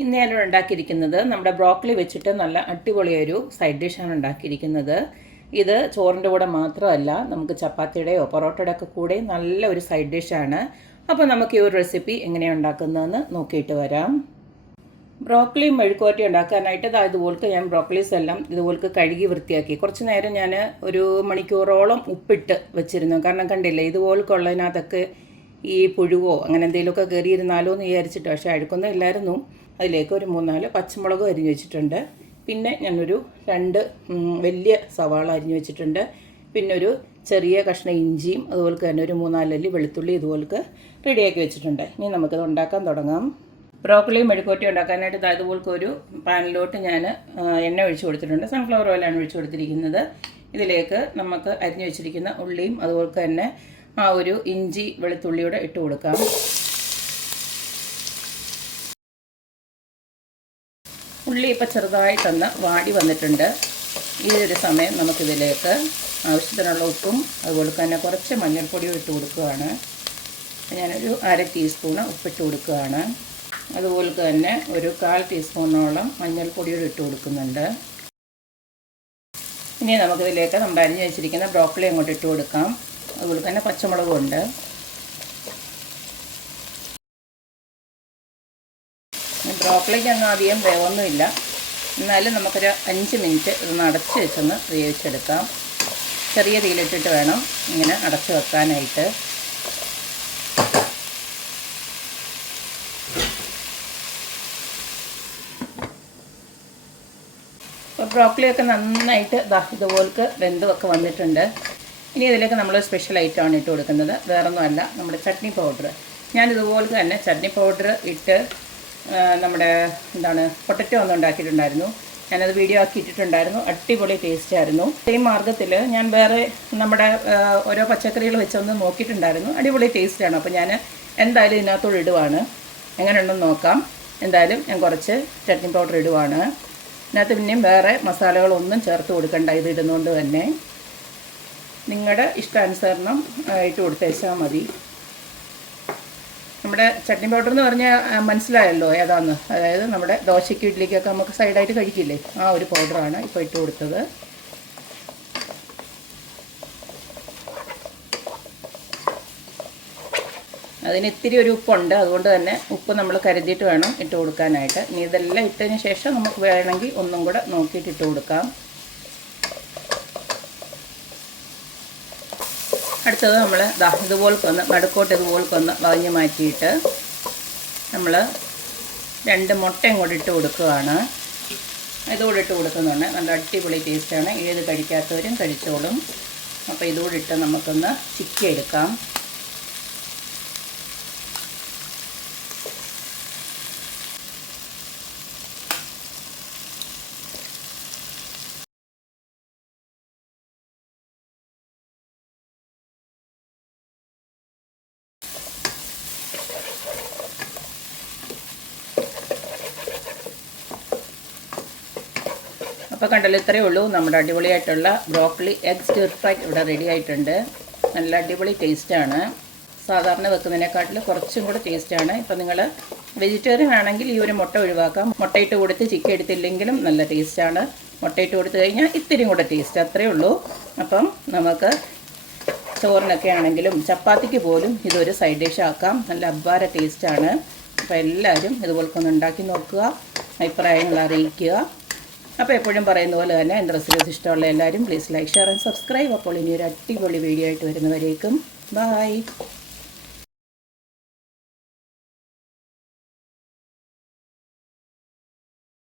ഇന്ന് ഞാനിവിടെ ഉണ്ടാക്കിയിരിക്കുന്നത് നമ്മുടെ ബ്രോക്കലി വെച്ചിട്ട് നല്ല അടിപൊളിയൊരു സൈഡ് ഡിഷാണ് ഉണ്ടാക്കിയിരിക്കുന്നത്. ഇത് ചോറിൻ്റെ കൂടെ മാത്രമല്ല, നമുക്ക് ചപ്പാത്തിയുടെയോ പൊറോട്ടയുടെ ഒക്കെ കൂടെ നല്ല ഒരു സൈഡ് ഡിഷാണ്. അപ്പോൾ നമുക്ക് ഈ ഒരു റെസിപ്പി എങ്ങനെയാണ് ഉണ്ടാക്കുന്നതെന്ന് നോക്കിയിട്ട് വരാം. ബ്രോക്കലി മെഴുക്കുവരട്ടി ഉണ്ടാക്കാനായിട്ട് ഇതുപോലത്തെ ഞാൻ ബ്രോക്കലീസ് എല്ലാം ഇതുപോലത്തെ കഴുകി വൃത്തിയാക്കി കുറച്ച് നേരം ഞാൻ ഒരു മണിക്കൂറോളം ഉപ്പിട്ട് വെച്ചിരുന്നു. കാരണം കണ്ടില്ലേ, ഇതുപോലൊക്കെ ഉള്ളതിനകത്തൊക്കെ ഈ പുഴുവോ അങ്ങനെ എന്തെങ്കിലുമൊക്കെ കയറിയിരുന്നാലോ എന്ന് വിചാരിച്ചിട്ട്. പക്ഷേ അഴുക്കൊന്നും ഇല്ലായിരുന്നു. അതിലേക്ക് ഒരു 3-4 പച്ചമുളക് അരിഞ്ഞു വെച്ചിട്ടുണ്ട്. പിന്നെ ഞാനൊരു 2 വലിയ സവാള അരിഞ്ഞു വെച്ചിട്ടുണ്ട്. പിന്നെ ഒരു ചെറിയ കഷ്ണം ഇഞ്ചിയും അതുപോലെ തന്നെ ഒരു 3-4 അല്ലി വെളുത്തുള്ളി ഇതുപോലെ റെഡിയാക്കി വെച്ചിട്ടുണ്ട്. ഇനി നമുക്കത് ഉണ്ടാക്കാൻ തുടങ്ങാം. ബ്രോക്കലി മെഴുക്കുവരട്ടി ഉണ്ടാക്കാനായിട്ട് ഇതുപോലത്തെ ഒരു പാനിലോട്ട് ഞാൻ എണ്ണ ഒഴിച്ചു കൊടുത്തിട്ടുണ്ട്. സൺഫ്ലവർ ഓയിലാണ് ഒഴിച്ചു കൊടുത്തിരിക്കുന്നത്. ഇതിലേക്ക് നമുക്ക് അരിഞ്ഞു വെച്ചിരിക്കുന്ന ഉള്ളിയും അതുപോലെ തന്നെ ആ ഒരു ഇഞ്ചി വെളുത്തുള്ളിയോടെ ഇട്ട് കൊടുക്കാം. ഉള്ളി ഇപ്പോൾ ചെറുതായിട്ടൊന്ന് വാടി വന്നിട്ടുണ്ട്. ഈ ഒരു സമയം നമുക്കിതിലേക്ക് ആവശ്യത്തിനുള്ള ഉപ്പും അതുപോലെ തന്നെ കുറച്ച് മഞ്ഞൾപ്പൊടിയും ഇട്ട് കൊടുക്കുകയാണ്. ഞാനൊരു 1/2 ടീസ്പൂണ് ഉപ്പിട്ട് കൊടുക്കുകയാണ്. അതുപോലെ തന്നെ ഒരു 1/4 ടീസ്പൂണോളം മഞ്ഞൾപ്പൊടിയോട് ഇട്ട് കൊടുക്കുന്നുണ്ട്. ഇനി നമുക്കിതിലേക്ക് നമ്മൾ അരിഞ്ഞ് വെച്ചിരിക്കുന്ന ബ്രോക്കലി അങ്ങോട്ട് ഇട്ട് കൊടുക്കാം. അതുപോലെ തന്നെ പച്ചമുളകും ഉണ്ട്. ബ്രോക്കലിക്ക് അങ്ങ് അധികം വേവൊന്നുമില്ല, എന്നാലും നമുക്കൊരു 5 മിനിറ്റ് ഇതൊന്ന് അടച്ച് വെച്ചൊന്ന് വേവിച്ചെടുക്കാം. ചെറിയ തീയിലിട്ടിട്ട് വേണം ഇങ്ങനെ അടച്ച് വെക്കാനായിട്ട്. അപ്പോൾ ബ്രോക്കലിയൊക്കെ നന്നായിട്ട് ഇതുപോലൊക്കെ വെന്തൊക്കെ വന്നിട്ടുണ്ട്. ഇനി ഇതിലേക്ക് നമ്മൾ സ്പെഷ്യൽ ഐറ്റമാണ് ഇട്ട് കൊടുക്കുന്നത്. വേറൊന്നുമല്ല, നമ്മുടെ ചട്നി പൗഡർ. ഞാനിതുപോലെ തന്നെ ചട്നി പൗഡർ ഇട്ട് നമ്മുടെ പൊട്ടറ്റോ ഒന്ന് ഉണ്ടാക്കിയിട്ടുണ്ടായിരുന്നു. ഞാനത് വീഡിയോ ആക്കി ഇട്ടിട്ടുണ്ടായിരുന്നു. അടിപൊളി ടേസ്റ്റ് ആയിരുന്നു. സെയിം മാർഗ്ഗത്തിൽ ഞാൻ വേറെ നമ്മുടെ ഓരോ പച്ചക്കറികൾ വെച്ചൊന്ന് നോക്കിയിട്ടുണ്ടായിരുന്നു. അടിപൊളി ടേസ്റ്റാണ്. അപ്പോൾ ഞാൻ എന്തായാലും ഇതിനകത്തോട് ഇടുവാണ്. എങ്ങനെ ഉണ്ടെന്ന് നോക്കാം. എന്തായാലും ഞാൻ കുറച്ച് ചട്നി പൗഡർ ഇടുവാണ്. ഇതിനകത്ത് പിന്നെയും വേറെ മസാലകളൊന്നും ചേർത്ത് കൊടുക്കണ്ട. ഇത് ഇടുന്നതുകൊണ്ട് തന്നെ നിങ്ങളുടെ ഇഷ്ടാനുസരണം ഇട്ട് കൊടുത്തേച്ചാൽ മതി. നമ്മുടെ ചട്നി പൗഡർ എന്ന് പറഞ്ഞാൽ മനസ്സിലായല്ലോ ഏതാന്ന്. അതായത് നമ്മുടെ ദോശയ്ക്ക് ഇഡ്ഡലിക്കൊക്കെ നമുക്ക് സൈഡായിട്ട് കഴിക്കില്ലേ, ആ ഒരു പൗഡറാണ് ഇപ്പോൾ ഇട്ട് കൊടുത്തത്. അതിന് ഇത്തിരി ഒരു ഉപ്പുണ്ട്, അതുകൊണ്ട് തന്നെ ഉപ്പ് നമ്മൾ കരുതിയിട്ട് വേണം ഇട്ട് കൊടുക്കാനായിട്ട്. ഇനി ഇതെല്ലാം ഇട്ടതിന് ശേഷം നമുക്ക് വേണമെങ്കിൽ ഒന്നും കൂടെ നോക്കിയിട്ട് ഇട്ട് കൊടുക്കാം. അടുത്തത് നമ്മൾ ഇതുപോലൊന്ന് നടുക്കോട്ട് ഇതുപോലൊന്ന് വകഞ്ഞ് മാറ്റിയിട്ട് നമ്മൾ 2 മുട്ടയും കൂടി ഇട്ട് കൊടുക്കുകയാണ്. ഇതുകൂടെ ഇട്ട് കൊടുക്കുന്നുണ്ട്. നല്ല അടിപൊളി ടേസ്റ്റാണ്. ഏത് കഴിക്കാത്തവരും കഴിച്ചോളും. അപ്പോൾ ഇതുകൂടെ ഇട്ട് നമുക്കൊന്ന് ചിക്കി എടുക്കാം. അപ്പോൾ കണ്ടല്ലോ, ഇത്രയേ ഉള്ളൂ. നമ്മുടെ അടിപൊളിയായിട്ടുള്ള ബ്രോക്കലി എഗ് സ്റ്റിർ ഫ്രൈ ഇവിടെ റെഡി ആയിട്ടുണ്ട്. നല്ല അടിപൊളി ടേസ്റ്റാണ്. സാധാരണ വെക്കുന്നതിനെക്കാട്ടിൽ കുറച്ചും കൂടെ ടേസ്റ്റാണ്. ഇപ്പോൾ നിങ്ങൾ വെജിറ്റേറിയൻ ആണെങ്കിൽ ഈ ഒരു മുട്ട ഒഴിവാക്കാം. മുട്ടയിട്ട് കൊടുത്ത് ചിക്കൻ എടുത്തില്ലെങ്കിലും നല്ല ടേസ്റ്റാണ്. മുട്ടയിട്ട് കൊടുത്തു കഴിഞ്ഞാൽ ഇത്തിരിയും കൂടെ ടേസ്റ്റ്. അത്രയേ ഉള്ളൂ. അപ്പം നമുക്ക് ചോറിനൊക്കെ ആണെങ്കിലും ചപ്പാത്തിക്ക് പോലും ഇതൊരു സൈഡ് ഡിഷ് ആക്കാം. നല്ല അബ്ബാര ടേസ്റ്റാണ്. അപ്പോൾ എല്ലാവരും ഇതുപോലൊക്കെ ഒന്ന് ഉണ്ടാക്കി നോക്കുക, അഭിപ്രായങ്ങൾ അറിയിക്കുക. അപ്പോൾ എപ്പോഴും പറയുന്ന പോലെ തന്നെ എൻ്റെ റെസിപ്പീസ് ഇഷ്ടമുള്ള എല്ലാവരും please like, share and subscribe. അപ്പോൾ ഇനി ഒരു അടിപൊളി വീഡിയോ ആയിട്ട് വരുന്നവരേക്കും ബൈ.